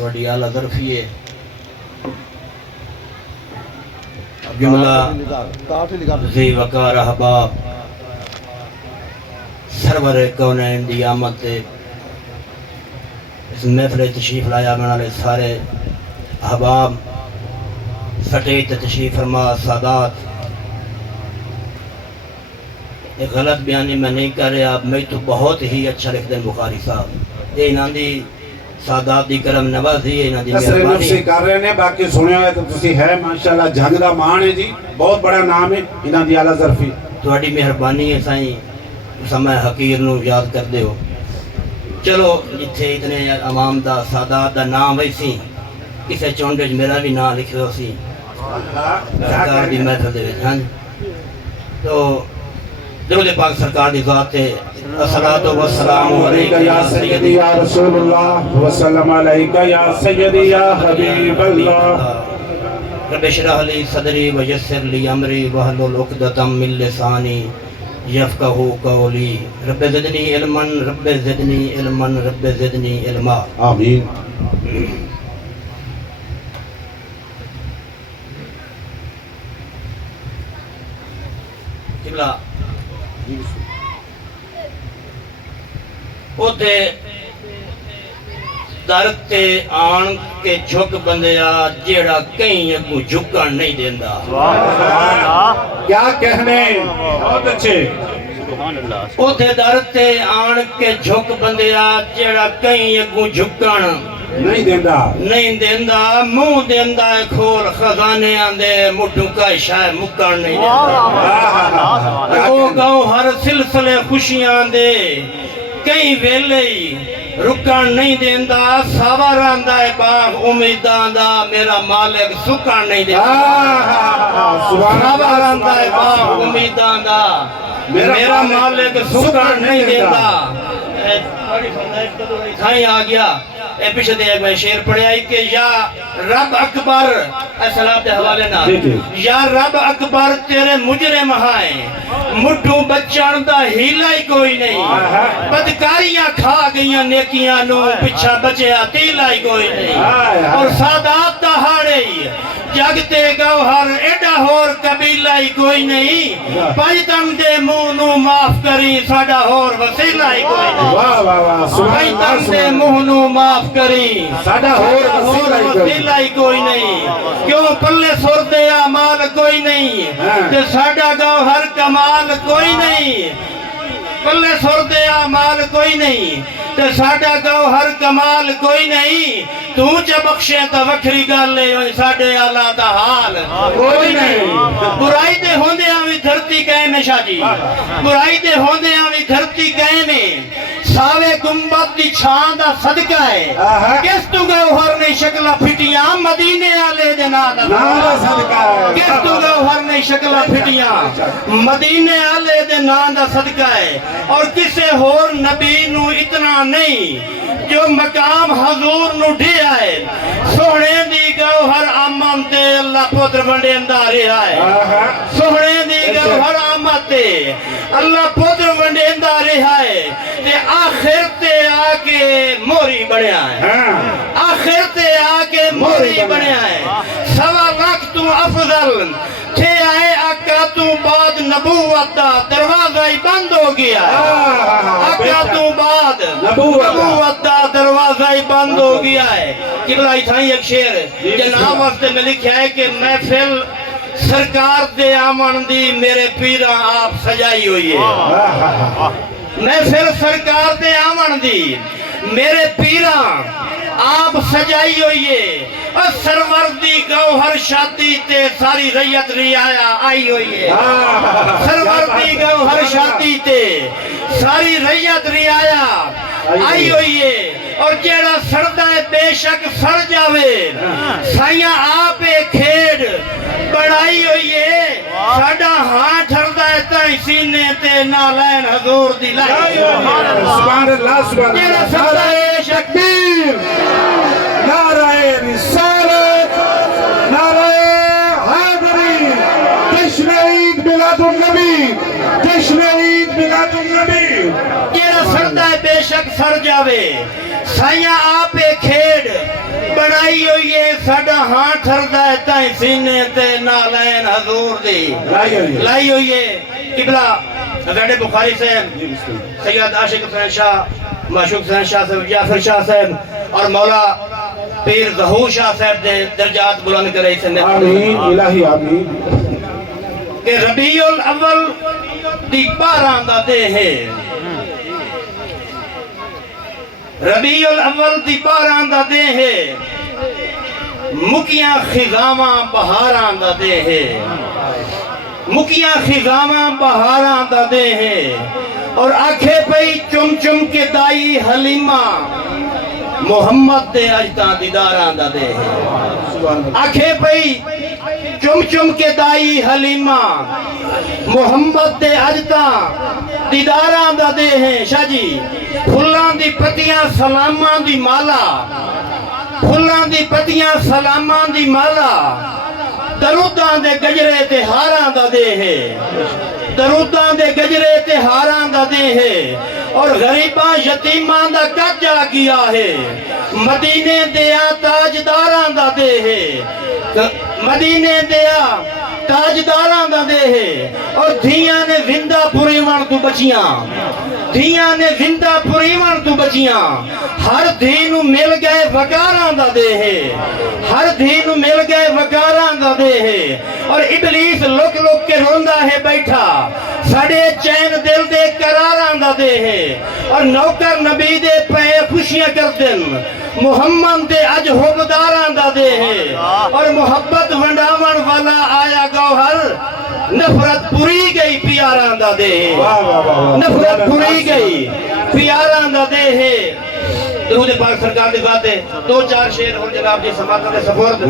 تھوڑی اعلیٰ ظرفی ہے جملہ ذی وقار احباب سرور کونین دی آمد تے اس محفل تشریف لایا میں والے سارے احباب سٹیج تشریف فرما سادات ایک غلط بیانی میں نہیں کر رہے آپ میں تو بہت ہی اچھا لکھ دیں بخاری صاحب یہ انہاں دی سادات دی کرم نوازی ہے انہاں دی کسرے نفسی کر رہے ہیں باقی سنے ہوئے تو تسی ہے ماشاءاللہ جنگ دا مان ہے جی بہت بڑا نام ہے انہاں دی اعلیٰ ظرفی تھوڑی مہربانی ہے سائیں سمے حقیر نو یاد کر دے ہو چلو جتھے اتنے عوام دا سادات دا نام ویسی کسے چونڈے میرا بھی نام لکھ دو سی سرکار دی محفل دے وچ ہاں تو درود پاک سرکار دی ذات ہے الصلاۃ والسلام علیکہ یا سیدی یا رسول اللہ وسلم علیکہ یا سیدی یا حبیب اللہ رب اشرح لی صدری ویسر لی امری واحلل عقدۃ من لسانی یفقہوا قولی رب زدنی علما رب زدنی علما رب زدنی علما آمین قبلہ اوتے درد تے آن کے جھک بندیا جیڑا کہیں اگوں جھکن نہیں دیندا کیا کہنے بہت اچھے اوتے درد تے آن کے جھک بندیا جیڑا کہیں اگوں جھکن نہیں دیندا منہ دیندا ہے کھول خزانے آندے مٹھوں کا شاہ مکن نہیں دیندا او گاؤں ہر سلسلے خوشیاں دے کئی ویلے رکن نہیں دیندا ساور آندا ہے باغ امیداں دا میرا مالک سکن نہیں دیندا ساور آندا ہے باغ امیداں دا میرا مالک سکن نہیں دیندا تھائیں آ گیا اے پیچھے دے ایک میں شیر پڑھے آئی کہ یا رب اکبر اے سلام دے حوالے نا یا رب اکبر تیرے مجرم ہائیں مٹھوں بچان دا ہیلا ہی کوئی نہیں بدکاریاں کھا گئیاں نیکیاں نو پچھا بچیا تیلا ہی کوئی نہیں اور سادات دا ہاڑے جگتے گوہر ایڈا ہور قبیلہ ہی کوئی نہیں پائیتن دے مونو معاف کری ساڑا ہور وسیلہ ہی کوئی نہیں پائیتن دے مونو معاف کری ساڑا ہور وسیلہ ہی کوئی نہیں کیوں پلے سر دے آمال کوئی نہیں تے ساڑا گوہر کمال کوئی نہیں پلے سر دے آمال کوئی نہیں تے ساڑا گوہر کمال کوئی نہیں تو چا بخشے تا وکھری گال لے ساڑے آلہ دا حال کوئی نہیں برائی دے ہوندے آوی دھرتی کہے میں شاہ جی برائی دے ہوندے آوی دھرتی کہے میں ساوے گنبد دی چھان دا صدقہ ہے کس تو گوہر نے شکلہ پھٹیاں مدینے آلے دے نادا صدقہ ہے کس تو گوہر نے شکلہ پھٹیاں مدینے آلے دے نادا صدقہ ہے اور کسے ہور نبی نو اتنا نہیں جو مقام حضور نو ڈھے آئے سوڑے دی گوہر آمن تے اللہ پتر بندے اندارے آئے سوڑے دی گوہر آمن تے اللہ پتر بندے اندارے آئے تے آخر تے آکے موری بڑے آئے آخر تے آکے موری بڑے آئے سوا لاکھ تو افضل تھے آئے آقا تو بعد نبوت دا دروازہ ہی بند ہو گیا ہے آقا تو بعد نبوت دا دروازہ ہی بند ہو گیا ہے قبلہ اتھائی ایک شیر جناب واسطے میں لکھا ہے کہ محفل سرکار دے آمن دی میرے پیرہ آپ سجائی ہوئی ہے محفل سرکار دے آمن دی میرے پیرہ آپ سجائی ہوئی ہے اور سرور دی گوہر شادی تے ساری ریت ریایا آئی ہوئی ہے سرور دی گوہر شادی تے ساری ریت ریایا آئی ہوئی ہے اور جیڑا سردہ بے شک سر جاوے سائیاں آپ کھیڑ بڑھائی ہوئی ہے ساڑا ہاں ٹھردہ تائیں سینے تے نالین حضور دی لائی سبحان اللہ سبحان اللہ جیڑا سردہ بے شک نعرہ رسالت نعرہ حیدری جشن عید میلاد النبی جشن عید میلاد النبی جیڑا سردہ بے شک سر جاوے سائیاں آپ کھیڑ ساڈا ہاں ٹھردا ہے تائیں سینے تے نالین حضور دی لائی ہوئی ہے قبلہ غیر بخاری سے سید عاشق حسین شاہ معشوق حسین شاہ صاحب جعفر شاہ صاحب اور مولا پیر ظہور شاہ صاحب دے درجات بلند کرے سے آمین الہی آمین کہ ربیع الاول دی 12 دا دے ہے ربیع الاول دی 12 دا دے ہے مکیاں خزاماں بہاراں دا دے ہے مکیاں خزاماں بہاراں دا دے ہے اور آنکھیں پئی چم چم کے دائی حلیمہ محمد دے اجتاں دیداراں دا دے ہے آنکھیں پئی چم چم کے دائی حلیمہ محمد دے اجتاں دیداراں دا دے ہیں شاہ جی پھلاں دی پتیاں سلاماں دی مالا پھلاں دی پتیاں سلاماں دی مالا دروداں دے گجرے تے ہاراں دا دے ہے دروداں دے گجرے تے ہاراں دا دے ہے اور غریباں یتیماں دا کجا کیا ہے مدینے دیا تاجداراں دا دے ہے مدینے دیا تاجداراں دا دے ہے اور دھیاں نے زندہ پریوان تو بچیاں دھیاں نے زندہ پریوان تو بچیاں ہر دھینو مل گئے وکاراں دا دے ہے ہر دھینو مل گئے وکاراں دا دے ہے اور ابلیس لک لک کے روندہ ہے بیٹھا سڑے چین دل دے قراراں دا دے ہے اور نوکر نبی دے پہ خوشیاں کر دن محمد دے اج حبداراں دا دے ہے اور محبت ونڈاون والا آیا گوہر نفرت پوری گئی پیاراں دا دے ہے نفرت پوری گئی پیاراں دا دے ہے درود پاک سرکار دی بات ہے 2-4 شعر ہو جناب جی سماعت دے سپرد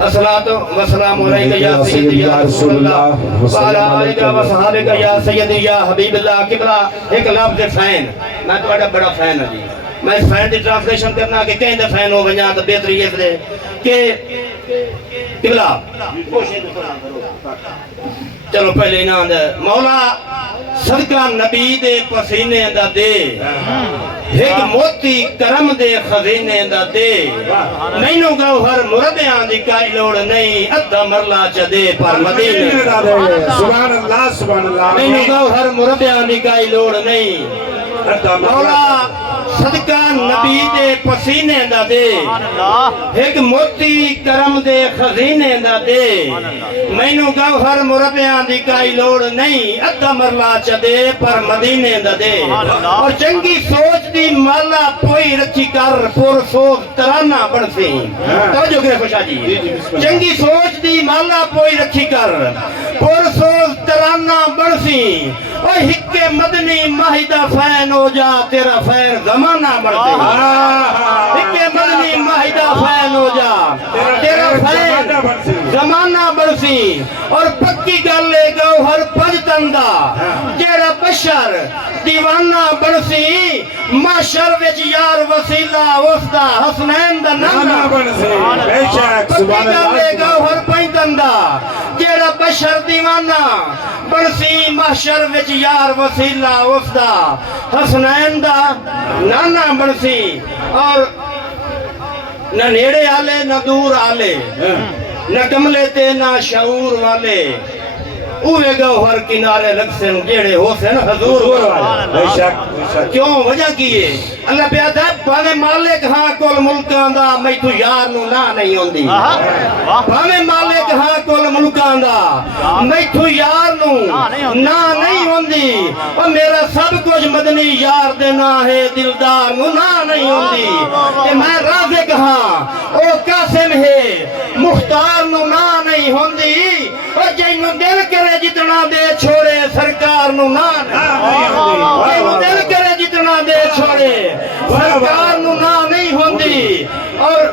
الصلاۃ والسلام علیکہ یا سیدی یا رسول اللہ وعلی آلہ و صحابہ یا سیدی یا حبیب اللہ قبلہ ایک لفظ فین میں تہاڈا بڑا فین ہاں جی میں اس فین دی ٹرانسلیشن کرنا کہ کہیں دے فین ہو ونجا تو بہتری اس دے کہ قبلہ چلو پہلے نہ دے مولا صدقہ نبی دے پسینے دا دے ایک موتی کرم دے خزینے دا دے مینو گوہر مربیاں دی کائی لوڑ نہیں ادھا مرلا چا دے پر مدینے سبحان اللہ سبحان اللہ مینو گوہر مربیاں دی کائی لوڑ نہیں مولا صدقہ نبی دے پسینے دا دے ایک موتی کرم دے خزینے دا دے مینو گوہر مربیاں دی کائی لوڑ نہیں ادھا مرلا چا دے پر مدینے دا دے اور چنگی سوچ دی مالا پوئی رکھی کر پور سوز ترانہ بڑھتے توجہ کرے خوشا جی چنگی سوچ دی مالا پوئی رکھی کر پور سوز ترانہ بڑھتے اور ہکے مدنی ماہدہ فین ہو جا تیرا فین زمانہ بڑھتے ہکے مدنی ماہدہ فین ہو جا تیرا فین زمانہ بڑھتی اور پکی گلے گوہر پجتندہ جیڑا بشر دیوانہ بڑھتی معاشر وچ یار وسیلہ وسطہ حسنین دا نانا پکی گلے گوہر پجتندہ جیڑا بشر دیوانہ بڑھتی معاشر وچ یار وسیلہ وسطہ حسنین دا نانا بڑھتی اور نہ نیڑے آلے نہ دور آلے نہ کملے تے نہ شعور والے اوے گوہر کنارے لکسن جیڑے ہو سن حضور والے کیوں وجہ کیے اللہ پیادا ہے پانے مالک ہاں کل ملکان دا میں تو یار نو نہ نہیں ہوندی پانے مالک ہاں کل ملکان دا میں تو یار نو نہ نہیں ہوندی اور میرا سب کچھ مدنی یار دینا ہے دلدار نو نہ نہیں ہوندی کہ میں رازق ہاں او قاسم ہے مختار نو نہ نہیں ہوندی اور جنوں دل کرے جتنا دے چھوڑے سرکار نو نہ نہیں ہوندی جنوں دل کرے جتنا دے چھوڑے سرکار نو نہ نہیں ہوندی اور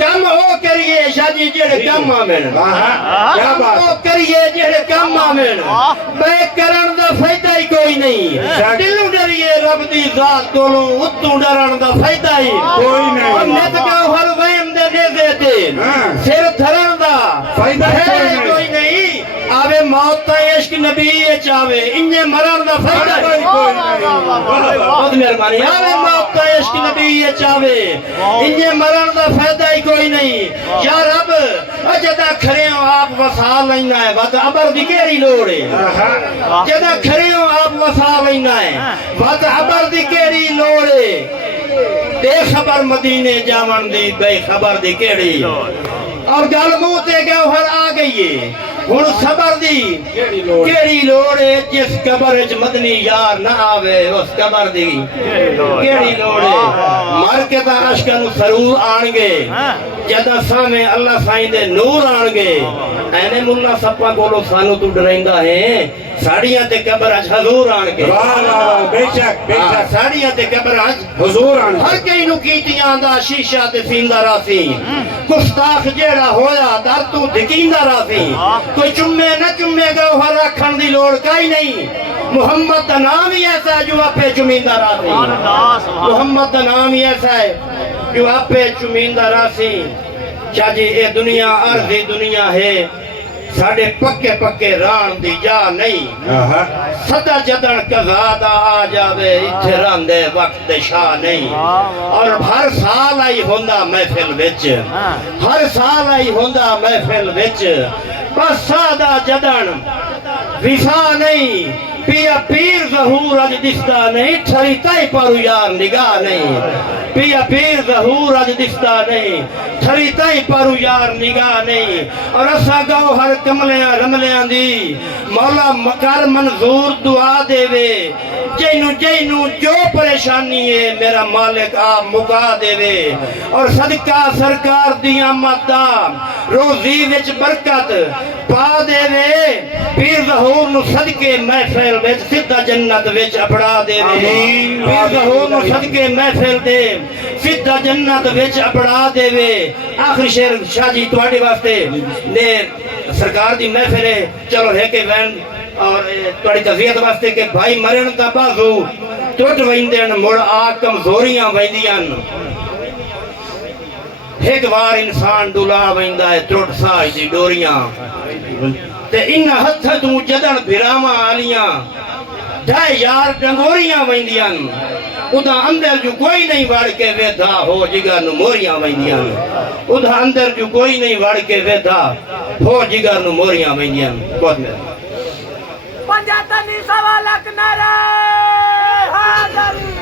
کم او کریے شاہ جی جیڑے کم آمین کم او کریے جیڑے کم آمین بے کرن دا فائدہ ہی کوئی نہیں دلوں ڈریے رب دی ذات کولوں اتوں ڈرن دا فائدہ ہی کوئی نہیں اور نت گوہر ویم دے نیزے تے سر تھرن دا فائدہ کوئی نہیں آوے موت تا عشق نبی چاہے انجے مرن دا فائدہ ہے بہت مہربانی آوے موت دا عشق نبی چاہے انجے مرن دا فائدہ ہی کوئی نہیں یا رب جدہ کھڑے ہوں آپ وسا لینا ہے وقت عبر دی کیری لوڑ ہے جدہ کھڑے ہوں آپ وسا لینا ہے وقت عبر دی کیری لوڑ ہے بے خبر مدینے جاون دی بے خبر دی کیڑی اور گل منہ تے گوہر آ گئی ہے ہن صبر دی کیڑی لوڑ ہے جس قبر وچ مدنی یار نہ آوے اس قبر دی کیڑی لوڑ ہے مر کے تا اشکاں نو سرور آن گے جدا سامنے اللہ سائیں دے نور آن گے اینے مولا سپا کولو سانو تو ڈریندا ہے ساڑیاں تے قبر اچ حضور آن کے بے شک ساڑیاں تے قبر اچ حضور آن ہر کئی نو کیتیاں دا شیشہ تے سیندا راسی گستاخ جیڑا ہویا در تو دھکیندا راسی کوئی چمے نہ چمے گوہر رکھن دی لوڑ کائی نہیں محمد دا نام ہی ایسا ہے جو آپ پہ چمیندا راسی محمد دا نام ہی ایسا ہے جو آپ پہ چمیندا راسی شاہ جی اے دنیا عرضی دنیا ہے ساڑے پکے پکے ران دی جا نہیں صدا جدن قضا دا آ جاوے اتھے ران دے وقت شاہ نہیں اور ہر سال آئی ہوندہ محفل وچ ہر سال آئی ہوندہ محفل وچ بس سادہ جدن وفا نہیں پیا پیر ظہور اج دستا نہیں ٹھری تائی پارو یار نگاہ نہیں پیا پیر ظہور اج دستا نہیں ٹھری تائی پارو یار نگاہ نہیں اور اسا گوہر کملیاں رملیاں دی مولا مکر منظور دعا دے وے جینو جو پریشانی ہے میرا مالک آپ مکا دے وے اور صدقہ سرکار دی آمد دا روزی وچ برکت پا دے وے پیر ظہور نو صدقے محفل وچ سدھا جنت وچ اپڑا دے وے پیر ظہور نو صدقے محفل دے سدھا جنت وچ اپڑا دے وے آخری شعر شاہ جی تواڈے واسطے نے سرکار دی محفل ہے چلو ہے کہ وین اور تواڈی تعزیت واسطے کہ بھائی مرن دا بازو ٹوٹ ویندن مڑ آ کمزوریاں ویندیاں ایک بار انسان ڈولا ویندا ہے ٹوٹ ساج دی ڈوریاں تے ان ہتھ تو جدن بھراواں آلیاں ڈھائی یار ڈنگوریاں ویندیاں ادا اندر جو کوئی نہیں وڑ کے ویدھا ہو جگر نو موریاں ویندیاں ادا اندر جو کوئی نہیں وڑ کے ویدھا ہو جگر نو موریاں ویندیاں بہت مہربانی پنجاتنی سوالک نعرہ حاضری